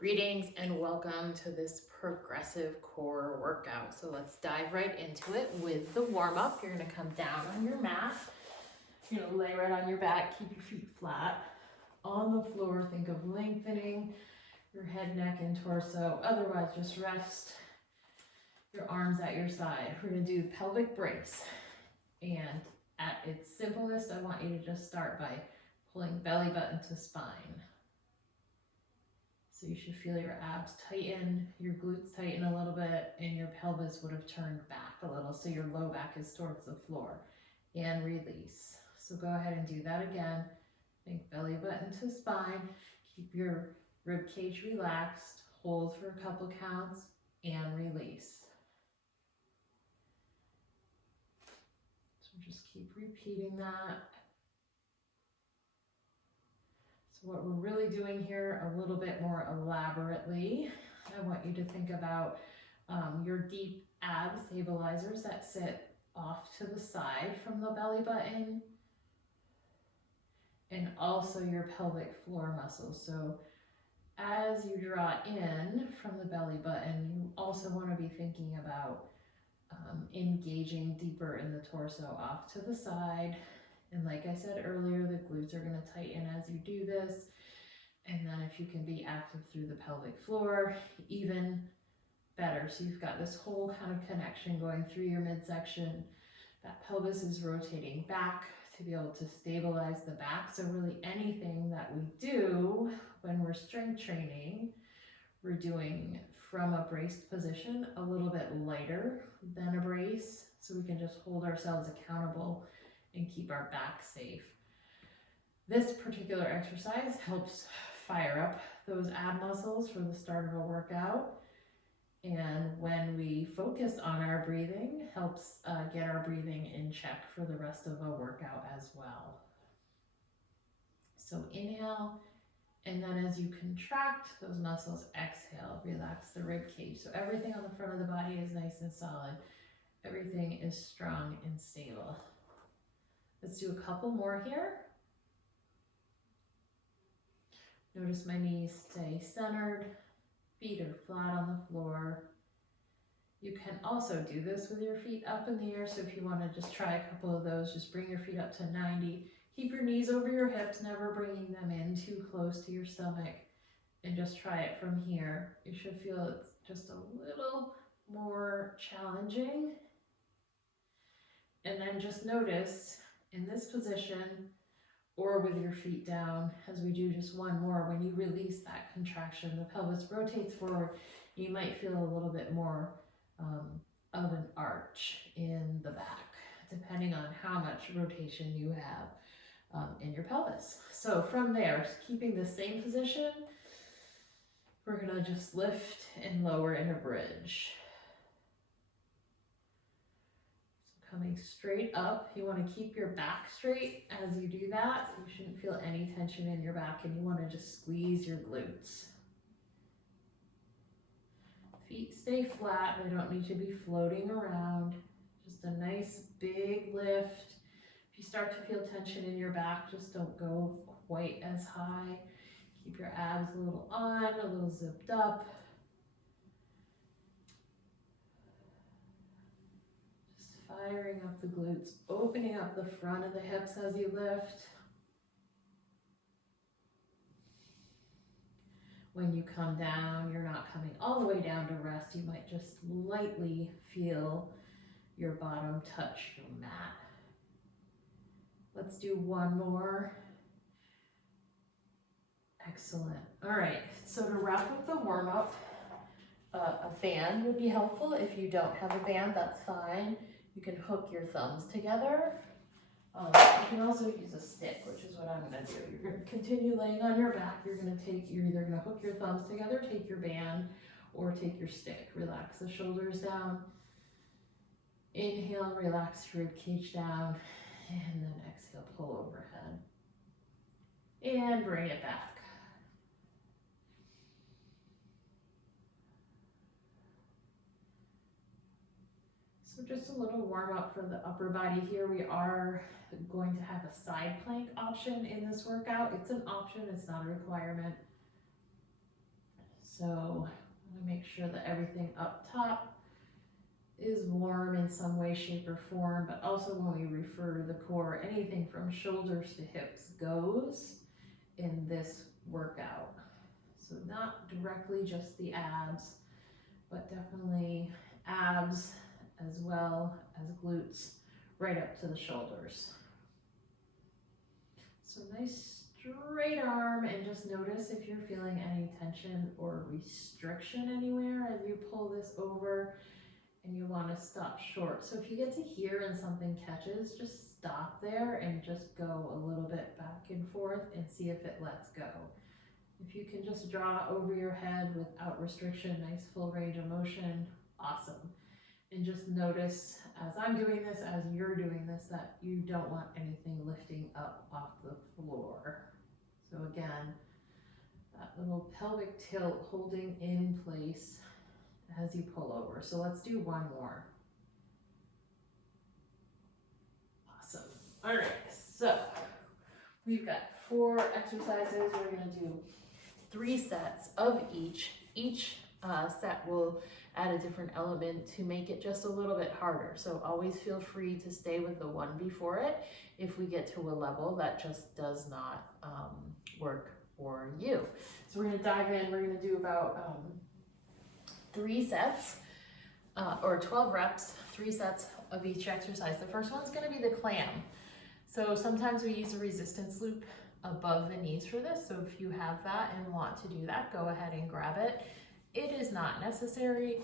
Greetings and welcome to this progressive core workout. So let's dive right into it with the warm-up. You're going to come down on your mat. You're going to lay right on your back, keep your feet flat. On the floor, think of lengthening your head, neck, and torso. Otherwise, just rest your arms at your side. We're going to do pelvic brace. And at its simplest, I want you to just start by pulling belly button to spine. So you should feel your abs tighten, your glutes tighten a little bit, and your pelvis would have turned back a little, so your low back is towards the floor. And release. So go ahead and do that again. Think belly button to spine. Keep your rib cage relaxed. Hold for a couple counts and release. So just keep repeating that. So what we're really doing here a little bit more elaborately, I want you to think about your deep ab stabilizers that sit off to the side from the belly button, and also your pelvic floor muscles. So as you draw in from the belly button, you also want to be thinking about engaging deeper in the torso off to the side. And like I said earlier, the glutes are going to tighten as you do this. And then if you can be active through the pelvic floor, even better. So you've got this whole kind of connection going through your midsection. That pelvis is rotating back to be able to stabilize the back. So really anything that we do when we're strength training, we're doing from a braced position a little bit lighter than a brace, so we can just hold ourselves accountable and keep our back safe. This particular exercise helps fire up those ab muscles for the start of a workout. And when we focus on our breathing, helps get our breathing in check for the rest of the workout as well. So inhale, and then as you contract those muscles, exhale, relax the rib cage. So everything on the front of the body is nice and solid. Everything is strong and stable. Let's do a couple more here. Notice my knees stay centered, feet are flat on the floor. You can also do this with your feet up in the air, so if you want to just try a couple of those, just bring your feet up to 90. Keep your knees over your hips, never bringing them in too close to your stomach, and just try it from here. You should feel it's just a little more challenging. And then just notice in this position, or with your feet down, as we do just one more, when you release that contraction, the pelvis rotates forward, you might feel a little bit more of an arch in the back, depending on how much rotation you have in your pelvis. So from there, keeping the same position, we're gonna just lift and lower in a bridge. Coming straight up, you want to keep your back straight as you do that. You shouldn't feel any tension in your back, and you want to just squeeze your glutes. Feet stay flat, they don't need to be floating around. Just a nice big lift. If you start to feel tension in your back, just don't go quite as high. Keep your abs a little on, a little zipped up. Firing up the glutes, opening up the front of the hips as you lift. When you come down, you're not coming all the way down to rest. You might just lightly feel your bottom touch your mat. Let's do one more. Excellent. All right, so to wrap up the warm-up, a band would be helpful. If you don't have a band, that's fine. You can hook your thumbs together. You can also use a stick, which is what I'm going to do. You're going to continue laying on your back. You're either going to hook your thumbs together, take your band, or take your stick. Relax the shoulders down. Inhale, relax your rib cage down, and then exhale, pull overhead. And bring it back. So just a little warm up for the upper body here. We are going to have a side plank option in this workout. It's an option, it's not a requirement. So I want to make sure that everything up top is warm in some way, shape, or form, but also when we refer to the core, anything from shoulders to hips goes in this workout. So not directly just the abs, but definitely abs as well as glutes right up to the shoulders. So nice straight arm, and just notice if you're feeling any tension or restriction anywhere as you pull this over and you want to stop short. So if you get to here and something catches, just stop there and just go a little bit back and forth and see if it lets go. If you can just draw over your head without restriction, nice full range of motion, awesome. And just notice as I'm doing this, as you're doing this, that you don't want anything lifting up off the floor. So again, that little pelvic tilt holding in place as you pull over. So let's do one more. Awesome. All right, so we've got 4 exercises. We're gonna do 3 sets of each. Each set will add a different element to make it just a little bit harder. So always feel free to stay with the one before it if we get to a level that just does not work for you. So we're gonna dive in. We're gonna do about 3 sets or 12 reps, 3 sets of each exercise. The first one's gonna be the clam. So sometimes we use a resistance loop above the knees for this. So if you have that and want to do that, go ahead and grab it. It is not necessary,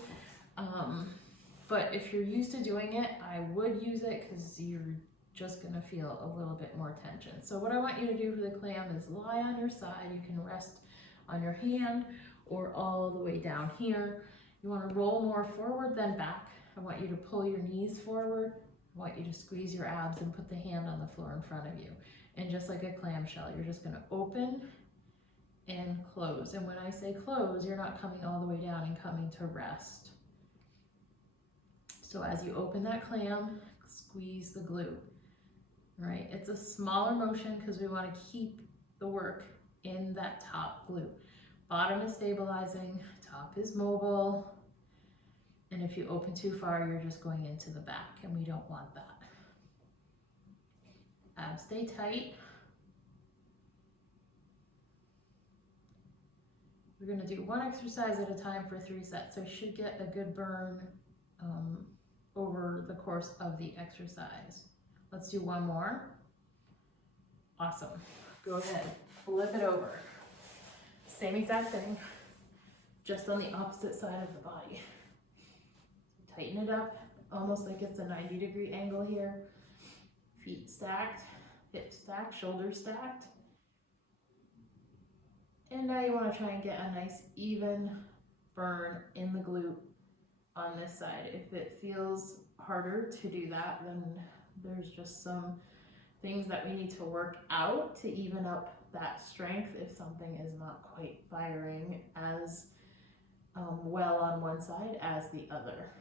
but if you're used to doing it, I would use it because you're just gonna feel a little bit more tension. So what I want you to do for the clam is lie on your side. You can rest on your hand or all the way down here. You want to roll more forward than back. I want you to pull your knees forward. I want you to squeeze your abs and put the hand on the floor in front of you. And just like a clamshell, you're just going to open and close. And when I say close, you're not coming all the way down and coming to rest. So as you open that clam, squeeze the glute. All right, it's a smaller motion because we want to keep the work in that top glute. Bottom is stabilizing, top is mobile, and if you open too far, you're just going into the back, and we don't want that. Abs stay tight. We're going to do 1 exercise at a time for 3 sets, so you should get a good burn over the course of the exercise. Let's do 1 more. Awesome. Go ahead, flip it over. Same exact thing, just on the opposite side of the body. Tighten it up, almost like it's a 90-degree angle here. Feet stacked, hips stacked, shoulders stacked. And now you want to try and get a nice even burn in the glute on this side. If it feels harder to do that, then there's just some things that we need to work out to even up that strength if something is not quite firing as well on one side as the other.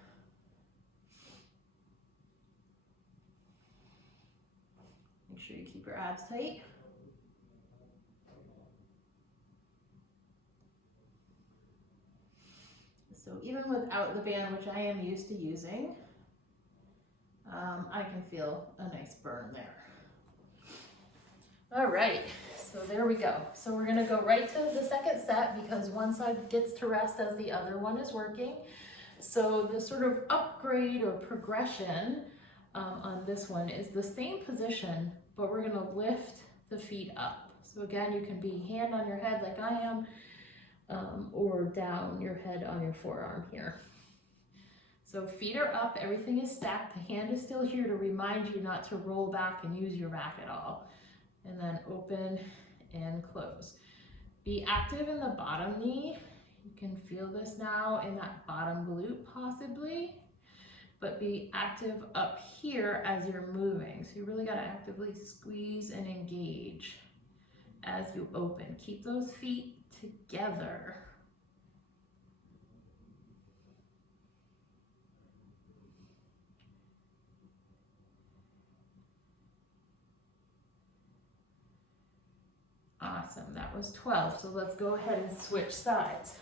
Make sure you keep your abs tight. So even without the band, which I am used to using, I can feel a nice burn there. All right, so there we go. So we're gonna go right to the second set because one side gets to rest as the other one is working. So the sort of upgrade or progression on this one is the same position, but we're gonna lift the feet up. So again, you can be hand on your head like I am, or down your head on your forearm here. So feet are up, everything is stacked, the hand is still here to remind you not to roll back and use your back at all. And then open and close. Be active in the bottom knee. You can feel this now in that bottom glute possibly, but be active up here as you're moving. So you really gotta actively squeeze and engage as you open. Keep those feet together. Awesome, that was 12. So let's go ahead and switch sides.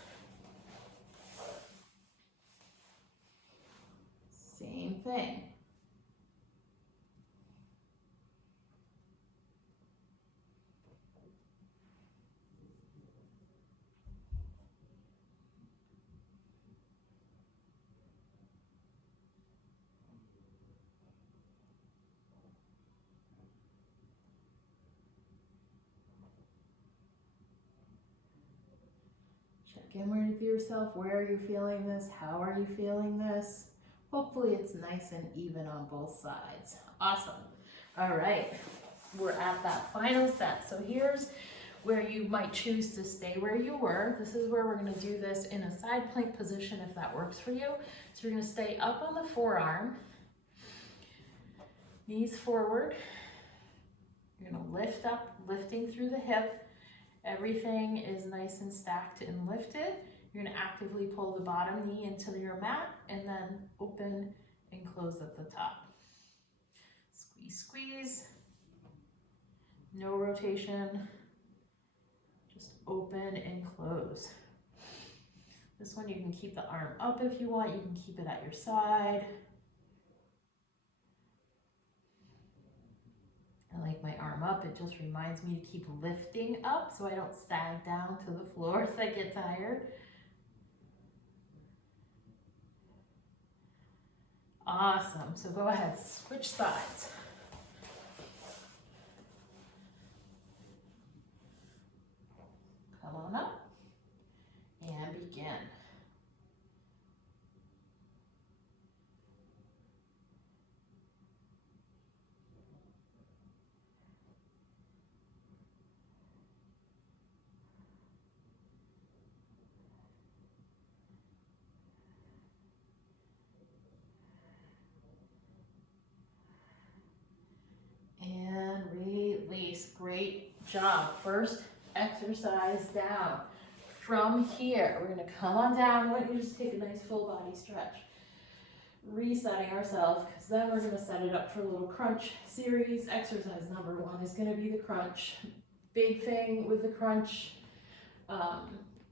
thing. Check in with yourself. Where are you feeling this? How are you feeling this? Hopefully it's nice and even on both sides. Awesome. All right, we're at that final set. So here's where you might choose to stay where you were. This is where we're gonna do this in a side plank position if that works for you. So you're gonna stay up on the forearm, knees forward. You're gonna lift up, lifting through the hip. Everything is nice and stacked and lifted. You're gonna actively pull the bottom knee into your mat and then open and close at the top. Squeeze, squeeze. No rotation. Just open and close. This one you can keep the arm up if you want. You can keep it at your side. I like my arm up. It just reminds me to keep lifting up so I don't sag down to the floor as I get tired. Awesome. So go ahead, switch sides. Come on up and begin. And release. Great job. First exercise down. From here, we're going to come on down. Why don't you just take a nice full body stretch? Resetting ourselves, because then we're going to set it up for a little crunch series. Exercise number 1 is going to be the crunch. Big thing with the crunch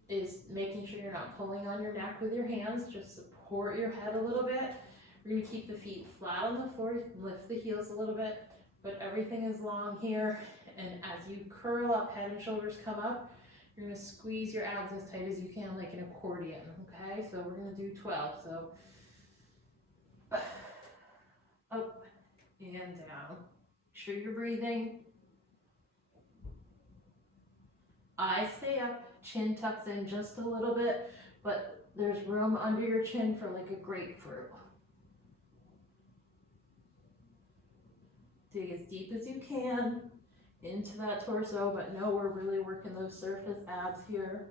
is making sure you're not pulling on your neck with your hands. Just support your head a little bit. We're going to keep the feet flat on the floor, lift the heels a little bit, but everything is long here. And as you curl up, head and shoulders come up, you're going to squeeze your abs as tight as you can, like an accordion, okay? So we're going to do 12. So up and down. Make sure you're breathing. Eyes stay up, chin tucks in just a little bit, but there's room under your chin for like a grapefruit. Dig as deep as you can into that torso, but know we're really working those surface abs here.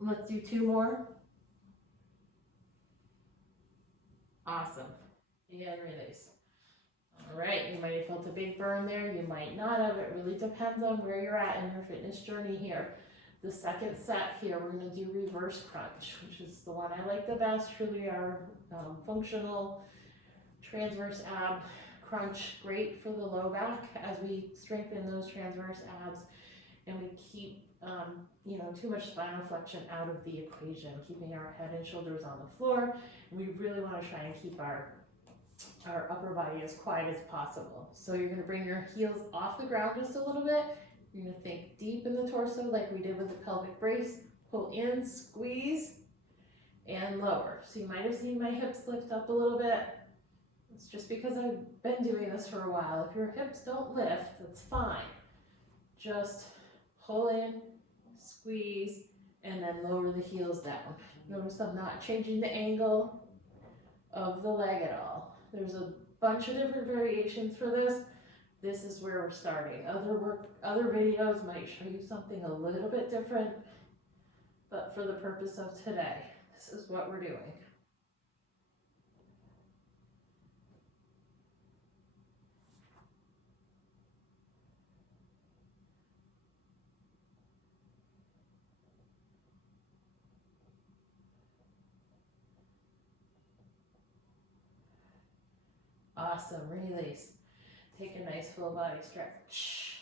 Let's do 2 more. Awesome. And release. All right, you might have felt a big burn there. You might not have. It really depends on where you're at in your fitness journey here. The second set here, we're going to do reverse crunch, which is the one I like the best. Truly our functional transverse ab crunch. Great for the low back as we strengthen those transverse abs and we keep too much spinal flexion out of the equation, keeping our head and shoulders on the floor. And we really want to try and keep our upper body as quiet as possible. So you're going to bring your heels off the ground just a little bit. You're going to think deep in the torso like we did with the pelvic brace. Pull in, squeeze, and lower. So you might have seen my hips lift up a little bit. It's just because I've been doing this for a while. If your hips don't lift, that's fine. Just pull in, squeeze, and then lower the heels down. Notice I'm not changing the angle of the leg at all. There's a bunch of different variations for this. This is where we're starting. Other videos might show you something a little bit different, but for the purpose of today, this is what we're doing. Awesome, release. Take a nice full body stretch.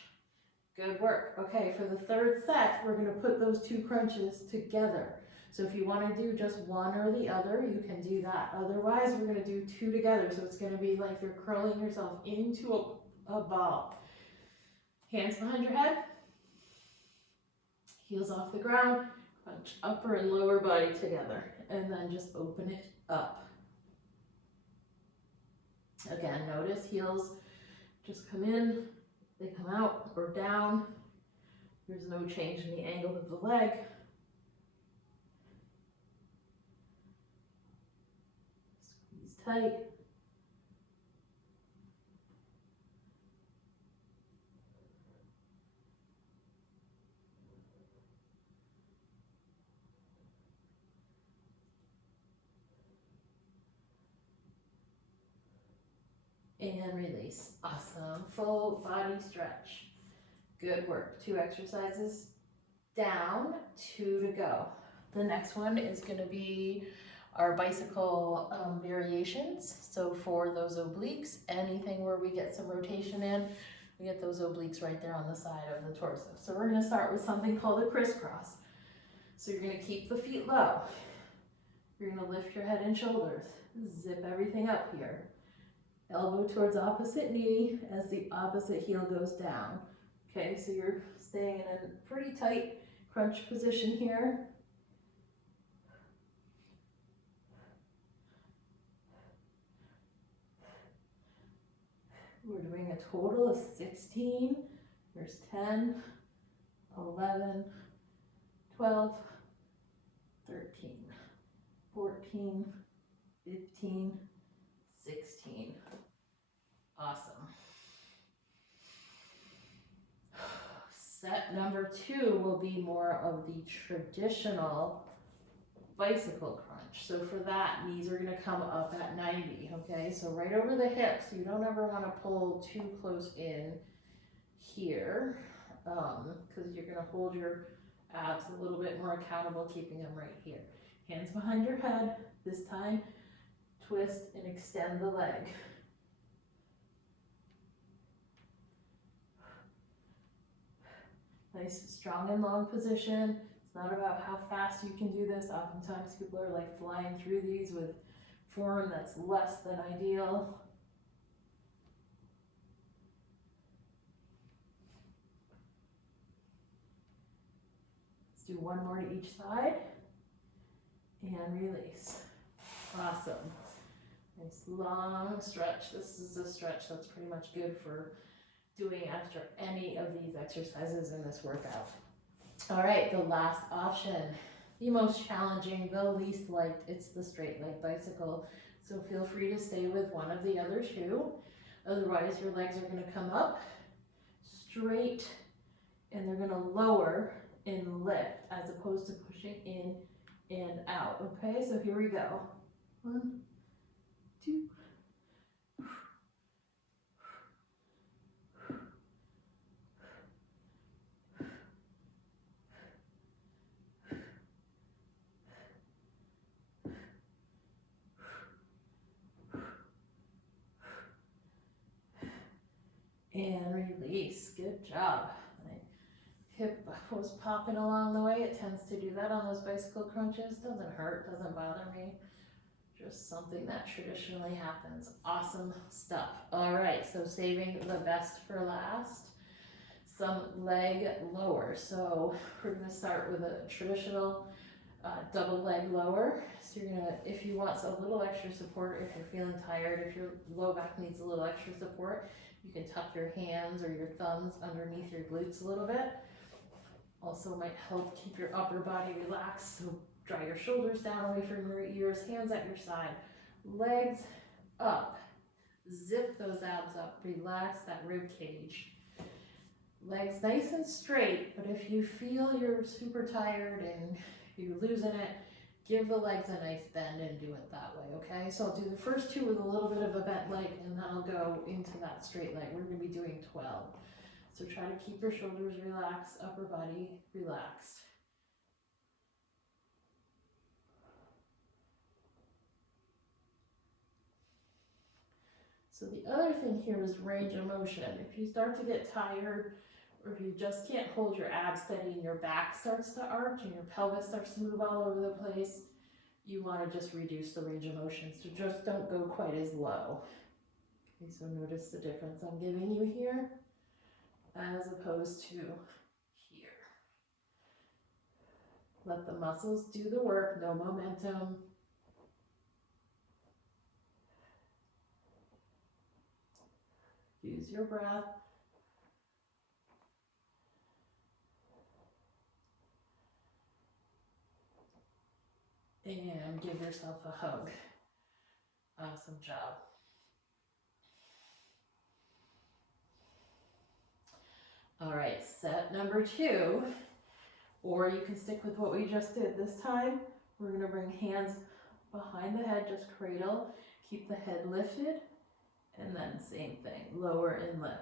Good work. Okay, for the third set, we're gonna put those two crunches together. So if you wanna do just one or the other, you can do that. Otherwise, we're gonna do two together. So it's gonna be like you're curling yourself into a ball. Hands behind your head, heels off the ground, crunch upper and lower body together, and then just open it up. Again, notice heels just come in, they come out or down. There's no change in the angle of the leg. Squeeze tight. And release. Awesome. Full body stretch. Good work. 2 exercises down, 2 to go. The next one is going to be our bicycle variations. So for those obliques, anything where we get some rotation in, we get those obliques right there on the side of the torso. So we're going to start with something called a crisscross. So you're going to keep the feet low. You're going to lift your head and shoulders. Zip everything up here. Elbow towards opposite knee as the opposite heel goes down. Okay, so you're staying in a pretty tight crunch position here. We're doing a total of 16. There's 10, 11, 12, 13, 14, 15, 16. Awesome. Set number 2 will be more of the traditional bicycle crunch. So for that, knees are going to come up at 90, okay? So right over the hips. You don't ever want to pull too close in here because you're going to hold your abs a little bit more accountable, keeping them right here. Hands behind your head. This time, twist and extend the leg. Nice, strong and long position. It's not about how fast you can do this. Oftentimes people are like flying through these with form that's less than ideal. Let's do one more to each side. And release. Awesome. Nice long stretch. This is a stretch that's pretty much good for doing after any of these exercises in this workout. All right, the last option, the most challenging, the least liked, it's the straight leg bicycle. So feel free to stay with one of the other two. Otherwise, your legs are going to come up straight and they're going to lower and lift as opposed to pushing in and out. Okay, so here we go. 1, 2. And release. Good job. My hip was popping along the way. It tends to do that on those bicycle crunches. Doesn't hurt, doesn't bother me. Just something that traditionally happens. Awesome stuff. All right, so saving the best for last. Some leg lower. So we're going to start with a traditional double leg lower. So you're gonna, if you want a little extra support, if you're feeling tired, if your low back needs a little extra support, you can tuck your hands or your thumbs underneath your glutes a little bit. Also might help keep your upper body relaxed. So draw your shoulders down away from your ears, hands at your side, legs up. Zip those abs up, relax that rib cage. Legs nice and straight, but if you feel you're super tired and you're losing it, give the legs a nice bend and do it that way, okay? So I'll do the first 2 with a little bit of a bent leg and then I'll go into that straight leg. We're gonna be doing 12. So try to keep your shoulders relaxed, upper body relaxed. So the other thing here is range of motion. If you start to get tired or if you just can't hold your abs steady and your back starts to arch and your pelvis starts to move all over the place, you want to just reduce the range of motion, so just don't go quite as low. Okay, so notice the difference I'm giving you here as opposed to here. Let the muscles do the work, no momentum. Use your breath. And give yourself a hug. Awesome job. All right, set number 2, or you can stick with what we just did this time. We're gonna bring hands behind the head, just cradle, keep the head lifted, and then same thing, lower and lift.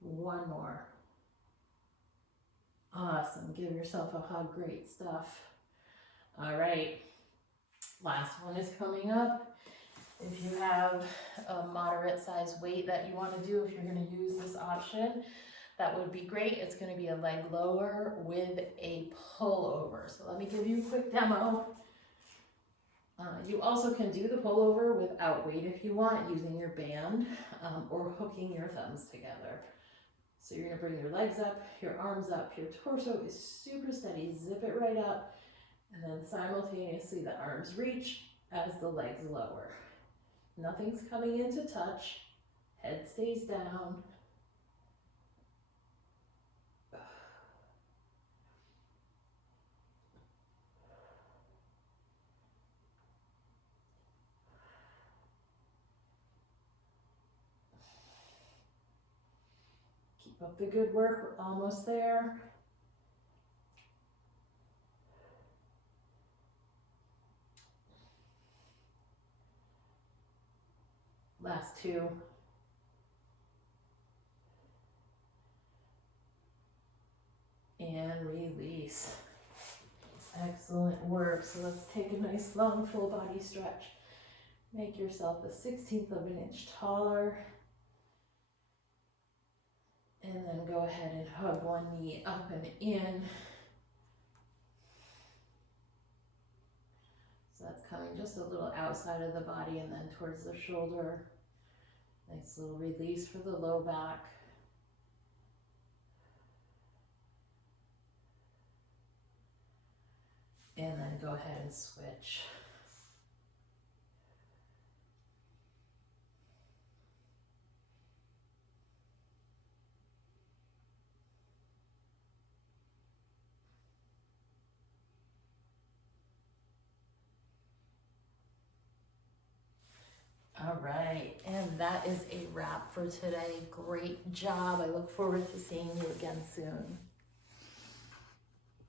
One more. Awesome, give yourself a hug, great stuff. All right, last one is coming up. If you have a moderate size weight that you want to do, if you're going to use this option, that would be great. It's going to be a leg lower with a pullover. So let me give you a quick demo. You also can do the pullover without weight if you want, using your band or hooking your thumbs together. So you're going to bring your legs up, your arms up, your torso is super steady, zip it right up, and then simultaneously the arms reach as the legs lower. Nothing's coming into touch, head stays down. Keep up the good work, we're almost there. Last 2. And release. Excellent work. So let's take a nice long full body stretch. Make yourself a 1/16 of an inch taller. And then go ahead and hug one knee up and in. So that's coming just a little outside of the body and then towards the shoulder. Nice little release for the low back. And then go ahead and switch. All right, and that is a wrap for today. Great job. I look forward to seeing you again soon.